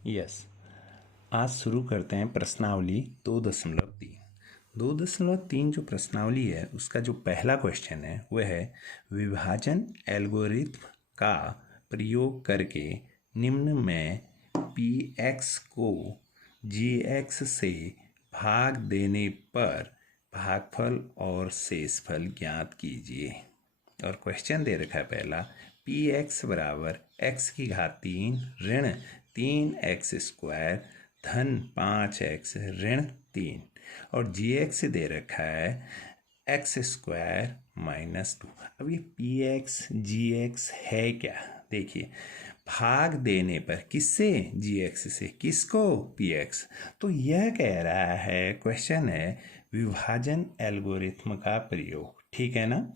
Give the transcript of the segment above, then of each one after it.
Yes. आज शुरू करते हैं प्रश्नावली 2.3। 2.3 जो प्रश्नावली है उसका जो पहला क्वेश्चन है वह है विभाजन एल्गोरिथ्म का प्रयोग करके निम्न में पी एक्स को जी एक्स से भाग देने पर भागफल और शेषफल ज्ञात कीजिए। और क्वेश्चन दे रखा है पहला, पी एक्स बराबर एक्स की घात 3 ऋण 3x² धन 5x ऋण 3 और जी एक्स दे रखा है x² - 2। अब ये पी एक्स जी एक्स है क्या? देखिए, भाग देने पर किससे? जी एक्स से। किसको? P x. तो यह कह रहा है, क्वेश्चन है विभाजन एल्गोरिथ्म का प्रयोग, ठीक है ना।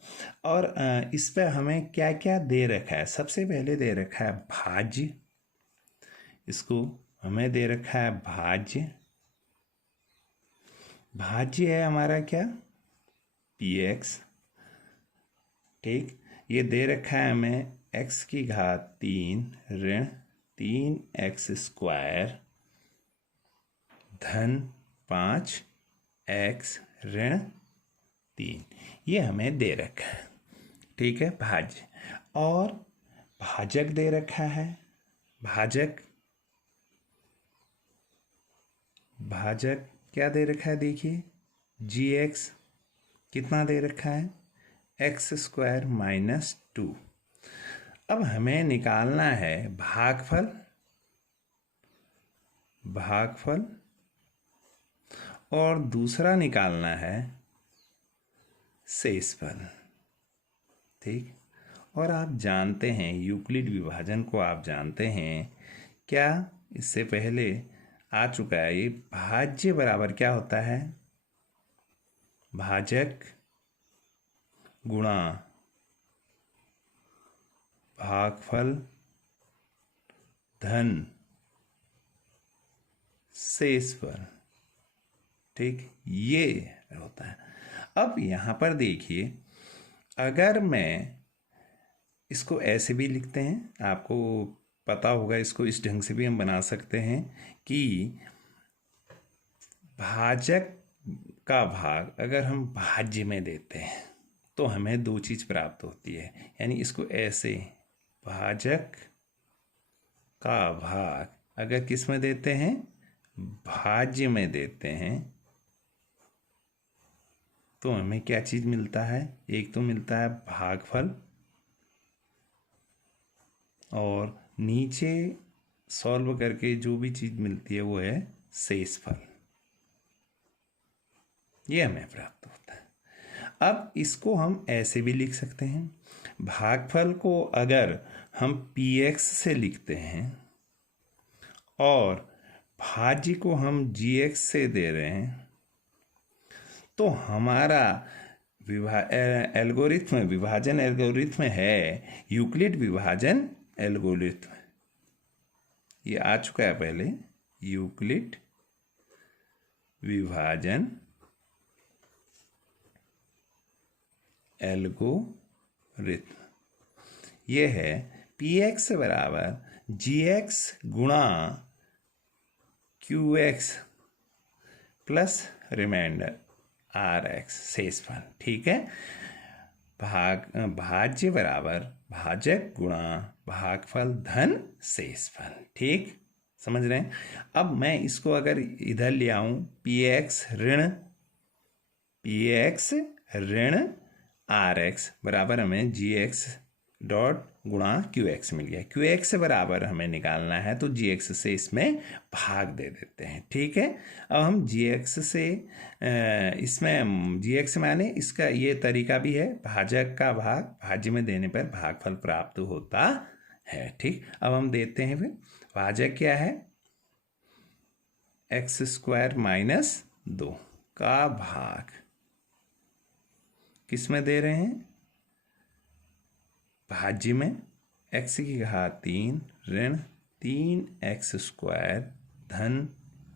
और इस पर हमें क्या क्या दे रखा है? सबसे पहले दे रखा है भाज्य, इसको हमें दे रखा है भाज्य। भाज्य है हमारा क्या? पी एक्स, ठीक। ये दे रखा है हमें x की घात 3 ऋण 3x² धन 5x ऋण 3, ये हमें दे रखा है, ठीक है, भाज्य। और भाजक दे रखा है, भाजक। भाजक क्या दे रखा है? देखिए, जी एक्स कितना दे रखा है? x² - 2। अब हमें निकालना है भागफल, भागफल, और दूसरा निकालना है शेषफल, ठीक। और आप जानते हैं यूक्लिड विभाजन को, आप जानते हैं क्या? इससे पहले आ चुका है ये। भाज्य बराबर क्या होता है? भाजक गुणा भागफल धन शेषफल, ठीक, ये होता है। अब यहाँ पर देखिए, अगर मैं इसको ऐसे भी लिखते हैं, आपको पता होगा, इसको इस ढंग से भी हम बना सकते हैं कि भाजक का भाग अगर हम भाज्य में देते हैं तो हमें दो चीज़ प्राप्त होती है। यानी इसको ऐसे, भाजक का भाग अगर किस में देते हैं? भाज्य में देते हैं, तो हमें क्या चीज़ मिलता है? एक तो मिलता है भागफल, और नीचे सॉल्व करके जो भी चीज़ मिलती है वो है शेषफल। ये हमें प्राप्त होता है। अब इसको हम ऐसे भी लिख सकते हैं, भागफल को अगर हम पी एक्स से लिखते हैं और भाज्य को हम जी एक्स से दे रहे हैं, तो हमारा एल्गोरिथ्म, विभाजन एल्गोरिथ्म है यूक्लिड विभाजन एल्गोरिथ्म। ये आ चुका है पहले, यूक्लिड विभाजन एल्गोरिथ्म। ये है पी एक्स बराबर जी एक्स गुणा Q x plus remainder R x शेषफल, ठीक है। भाज्य बराबर भाजक गुणा भागफल धन शेषफल, ठीक, समझ रहे हैं। अब मैं इसको अगर इधर ले आऊं, पी एक्स ऋण आर एक्स बराबर हमें जी एक्स डॉट गुणा क्यू एक्स मिल गया। क्यू एक्स बराबर हमें निकालना है तो जी एक्स से इसमें भाग दे देते हैं, ठीक है। अब हम जी एक्स से इसमें जी एक्स माने इसका ये तरीका भी है, भाजक का भाग भाज्य में देने पर भागफल प्राप्त होता है, ठीक। अब हम देते हैं, फिर भाजक क्या है? x² - 2 का भाग किस में दे रहे हैं? भाज्य में, x की घात 3 ऋण 3x² धन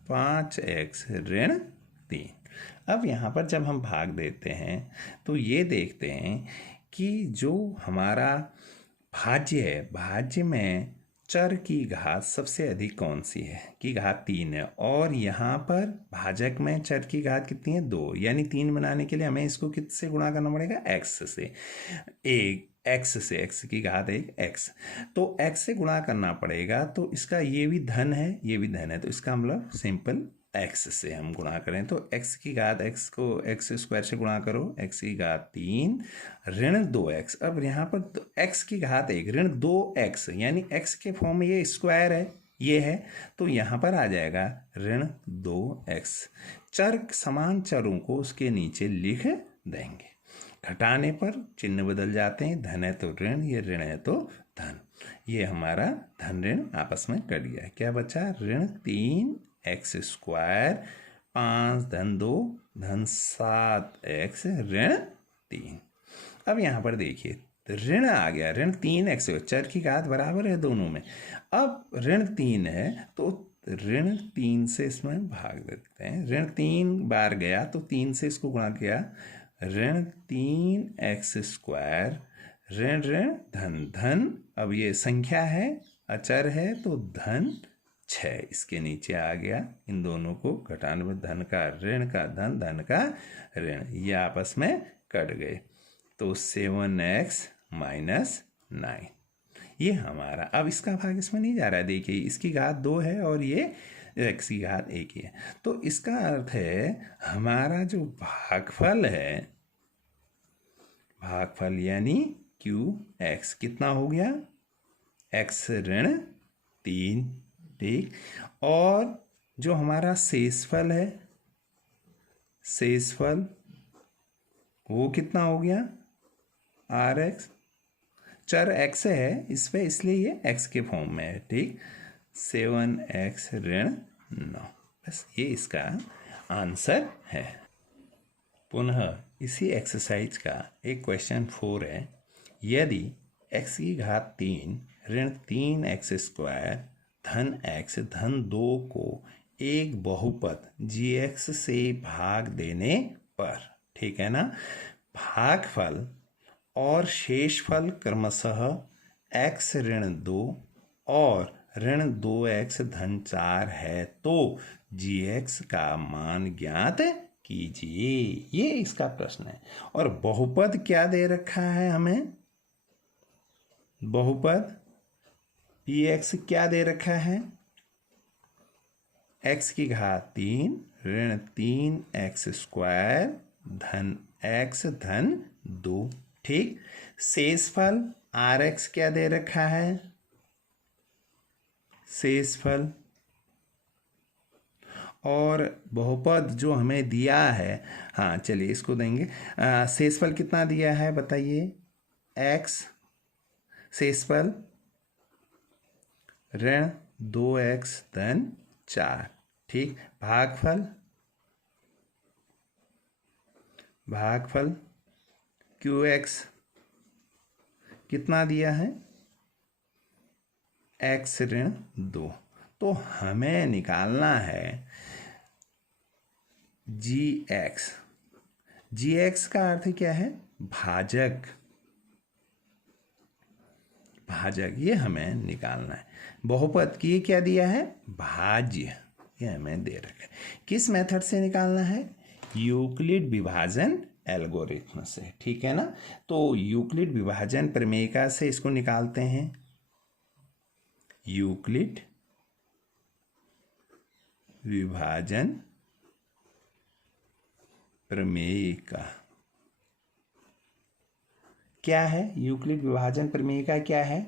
5x ऋण 3। अब यहाँ पर जब हम भाग देते हैं तो ये देखते हैं कि जो हमारा भाज्य है, भाज्य में चर की घात सबसे अधिक कौन सी है, की घात 3 है, और यहाँ पर भाजक में चर की घात कितनी है, 2, यानी 3 बनाने के लिए हमें इसको किससे गुणा करना पड़ेगा, x से, x से, x की घात 1 x, तो x से गुणा करना पड़ेगा। तो इसका ये भी धन है, ये भी धन है, तो इसका मतलब सिंपल x से हम गुणा करें तो x की घात, x को x स्क्वायर से गुणा करो, x की घात 3 ऋण 2x। अब यहाँ पर तो x की घात 1 ऋण 2x, यानी x के फॉर्म में ये स्क्वायर है, ये है, तो यहाँ पर आ जाएगा ऋण 2x। चर समान चरों को उसके नीचे लिख देंगे, घटाने पर चिन्ह बदल जाते हैं, धन है तो ऋण, ये ऋण है तो धन, ये हमारा धन ऋण आपस में कट गया। क्या बचा, ऋण 3x स्क्वायर 5 धन 2 धन 7x ऋण 3। अब यहाँ पर देखिए ऋण आ गया, ऋण 3x, चर की घात बराबर है दोनों में। अब ऋण 3 है तो ऋण 3 से इसमें भाग देते हैं, ऋण 3 बार गया तो 3 से इसको गुणा किया, ऋण 3x स्क्वायर ऋण ऋण धन धन, अब ये संख्या है, अचर है तो धन 6 इसके नीचे आ गया। इन दोनों को घटाने में धन का ऋण का धन, धन का ऋण, ये आपस में कट गए, तो 7x माइनस 9 ये हमारा। अब इसका भाग इसमें नहीं जा रहा है, देखिए इसकी घात 2 है और ये x की घात 1 ही है, तो इसका अर्थ है हमारा जो भागफल है, भागफल यानी QX कितना हो गया, x ऋण 3, ठीक, और जो हमारा शेषफल है, शेषफल वो कितना हो गया RX, चर x है इस पे इसलिए ये x के फॉर्म में है, ठीक, 7x ऋण 9, बस ये इसका आंसर है। पुनः इसी एक्सरसाइज का एक क्वेश्चन 4 है, यदि x की घात 3 ऋण 3x स्क्वायर धन x धन 2 को एक बहुपद gx से भाग देने पर, ठीक है ना, भागफल और शेषफल क्रमशः x ऋण 2 और ऋण 2x धन 4 है, तो gx का मान ज्ञात कीजिए, ये इसका प्रश्न है। और बहुपद क्या दे रखा है हमें, बहुपद px क्या दे रखा है, x की घात 3 ऋण 3x स्क्वायर धन x धन 2, ठीक, शेषफल rx क्या दे रखा है, शेषफल, और बहुपद जो हमें दिया है, हाँ चलिए इसको देंगे, शेषफल कितना दिया है बताइए, x, शेषफल ऋण 2x धन 4, ठीक, भागफल, भागफल QX कितना दिया है, x ऋण 2, तो हमें निकालना है gx, gx का अर्थ क्या है, भाजक, भाजक, ये हमें निकालना है। बहुपद की क्या दिया है, भाज्य, ये हमें दे रखा है। किस मेथड से निकालना है, यूक्लिड विभाजन एल्गोरिथम से, ठीक है ना, तो यूक्लिड विभाजन प्रमेय से इसको निकालते हैं, यूक्लिड विभाजन प्रमेय का क्या है, यूक्लिड विभाजन प्रमेय का क्या है,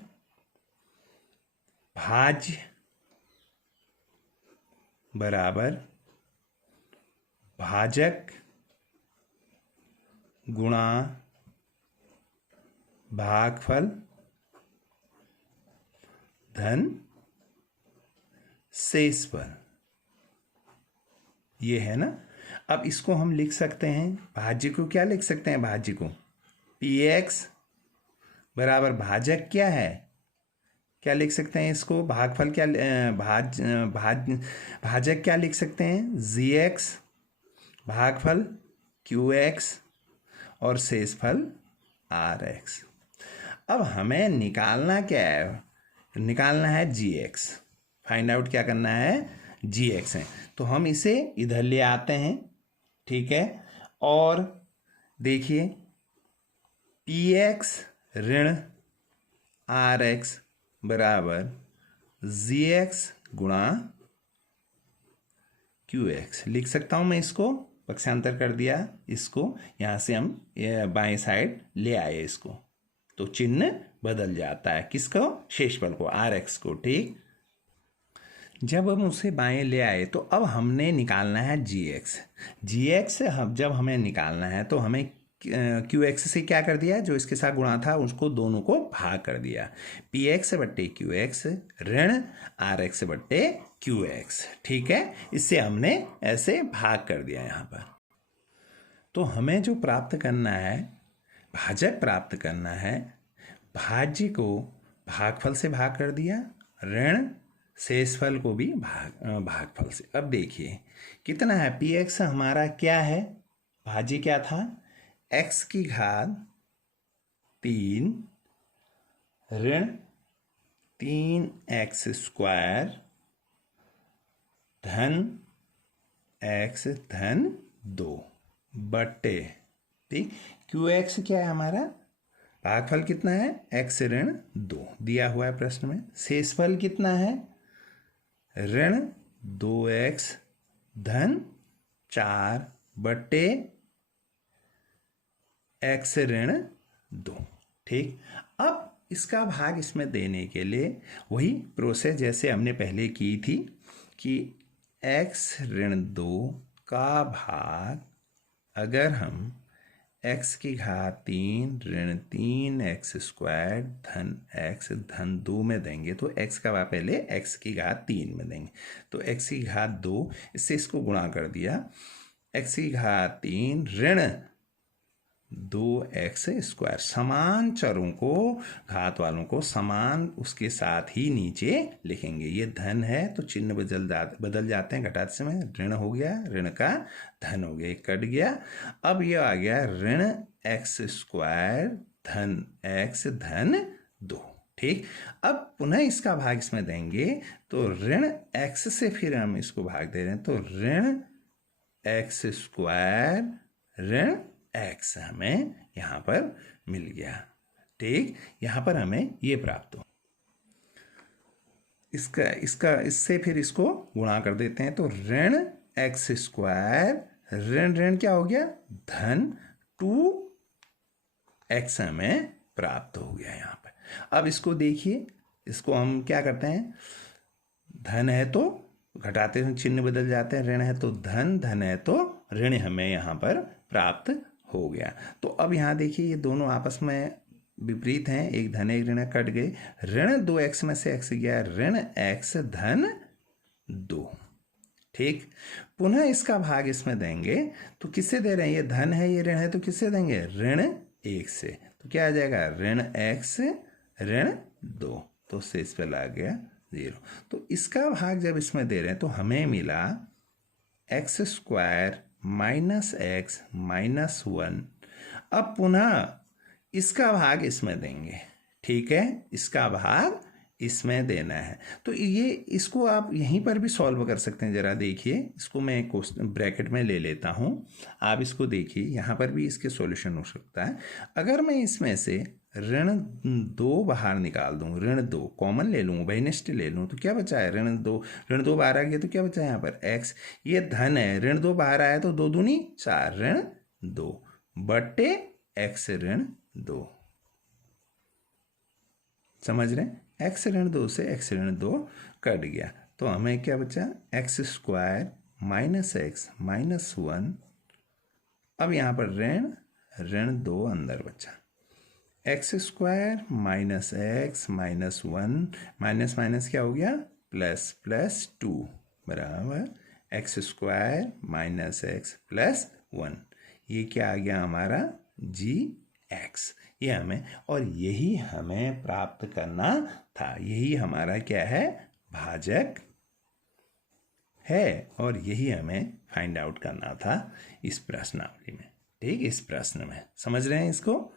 भाज्य बराबर भाजक गुणा भागफल धन शेषफल, ये है ना। अब इसको हम लिख सकते हैं, भाज्य को क्या लिख सकते हैं, भाज्य को px बराबर भाजक क्या है, क्या लिख सकते हैं इसको, भागफल क्या, भाजक क्या लिख सकते हैं, gx, भागफल qx और शेषफल rx। अब हमें निकालना क्या है, निकालना है जी एक्स, फाइंड आउट क्या करना है, जी एक्स है। तो हम इसे इधर ले आते हैं, ठीक है। और देखिए पी एक्स ऋण आर एक्स बराबर जी एक्स गुणा क्यू एक्स लिख सकता हूं मैं इसको, पक्षांतर कर दिया इसको, यहां से हम बाएं साइड ले आए इसको, तो चिन्ह बदल जाता है, किसको, शेषफल को, आर एक्स को, ठीक। जब हम उसे बाएं ले आए तो अब हमने निकालना है जी एक्स। जी एक्स हम जब हमें निकालना है तो हमें क्यू एक्स से क्या कर दिया, जो इसके साथ गुणा था उसको दोनों को भाग कर दिया, पी एक्स बट्टे क्यू एक्स ऋण आर एक्स बट्टे क्यू एक्स, ठीक है। इससे हमने ऐसे भाग कर दिया यहाँ पर। तो हमें जो प्राप्त करना है, भाजक प्राप्त करना है, भाज्य को भागफल से भाग कर दिया, ऋण शेषफल को भी भागफल से। अब देखिए कितना है, पी एक्स हमारा क्या है, भाज्य क्या था, एक्स की घात 3 ऋण 3x स्क्वायर धन x धन 2 बटे, ठीक। क्यू एक्स क्या है हमारा, भागफल कितना है, x ऋण 2 दिया हुआ है प्रश्न में। शेषफल कितना है, ऋण 2x धन 4 बटे x ऋण 2, ठीक। अब इसका भाग इसमें देने के लिए वही प्रोसेस जैसे हमने पहले की थी कि x ऋण 2 का भाग अगर हम x की घात 3 ऋण 3x स्क्वायर धन x धन 2 में देंगे तो x का भाग पहले x की घात 3 में देंगे, तो x की घात 2, इससे इसको गुणा कर दिया, x की घात 3 ऋण 2x स्क्वायर, समान चरों को, घात वालों को समान उसके साथ ही नीचे लिखेंगे। ये धन है तो चिन्ह बदल जाते हैं, घटाते समय ऋण हो गया, ऋण का धन हो गया, कट गया। अब ये आ गया ऋण x स्क्वायर धन x धन 2, ठीक। अब पुनः इसका भाग इसमें देंगे तो ऋण x से फिर हम इसको भाग दे रहे हैं, तो ऋण x स्क्वायर ऋण x हमें यहां पर मिल गया, ठीक। यहां पर हमें ये प्राप्त हो, इससे फिर इसको गुणा कर देते हैं, तो ऋण x स्क्वायर ऋण ऋण क्या हो गया, धन 2x हमें प्राप्त हो गया यहां पर। अब इसको देखिए, इसको हम क्या करते हैं, धन है तो घटाते हैं चिन्ह बदल जाते हैं, ऋण है तो धन, धन है तो ऋण हमें यहां पर प्राप्त हो गया। तो अब यहां देखिए ये दोनों आपस में विपरीत हैं, एक धन एक ऋण कट गए, ऋण 2x में से x गया, ऋण x धन 2, ठीक। पुनः इसका भाग इसमें देंगे तो किससे दे रहे हैं, ये धन है ये ऋण है तो किससे देंगे, ऋण 1 से, तो क्या आ जाएगा, ऋण x ऋण 2, तो शेष पे ला गया 0। तो इसका भाग जब इसमें दे रहे हैं तो हमें मिला x square minus x minus 1। अब पुनः इसका भाग इसमें देंगे, ठीक है, इसका भाग इसमें देना है। तो ये इसको आप यहीं पर भी सॉल्व कर सकते हैं, जरा देखिए इसको मैं क्वेश्चन ब्रैकेट में ले लेता हूं, आप इसको देखिए, यहां पर भी इसके सॉल्यूशन हो सकता है। अगर मैं इसमें से ऋण 2 बाहर निकाल दूं, ऋण 2 कॉमन ले लूँ, बहिनिष्ठ ले लूँ, तो क्या बचा है, ऋण 2 बाहर आ गया तो क्या बचा है यहाँ पर x, ये धन है, ऋण 2 बाहर आया तो 2 दूनी 4, ऋण 2 बटे x ऋण 2, समझ रहे हैं, x ऋण 2 से x ऋण 2 कट गया, तो हमें क्या बचा, x square minus x minus 1। अब यहाँ पर ऋण 2 अंदर बचा, x square minus x minus 1 minus minus क्या हो गया, प्लस प्लस 2 बराबर x square minus x plus 1। ये क्या आ गया हमारा, जी एक्स, ये हमें, और यही हमें प्राप्त करना था, यही हमारा क्या है, भाजक है, और यही हमें फाइंड आउट करना था इस प्रश्नावली में, ठीक। इस प्रश्न में समझ रहे हैं इसको।